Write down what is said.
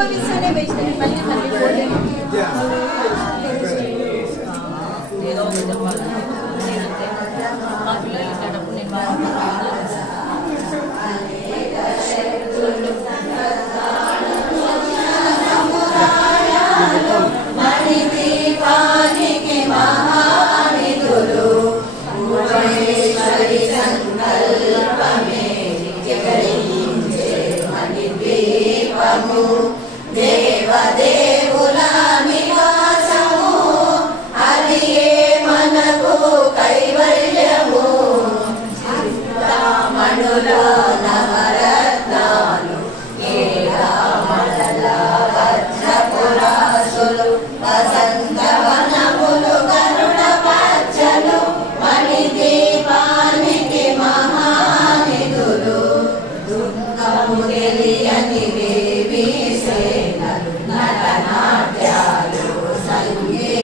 అనుభవిస్తూనే best మళ్ళీ మళ్ళీ పోలేము. ఏదో ఒకటి చెప్పాలి నేనంతే మా పిల్లలు ఇచ్చేటప్పుడు నేను దేవ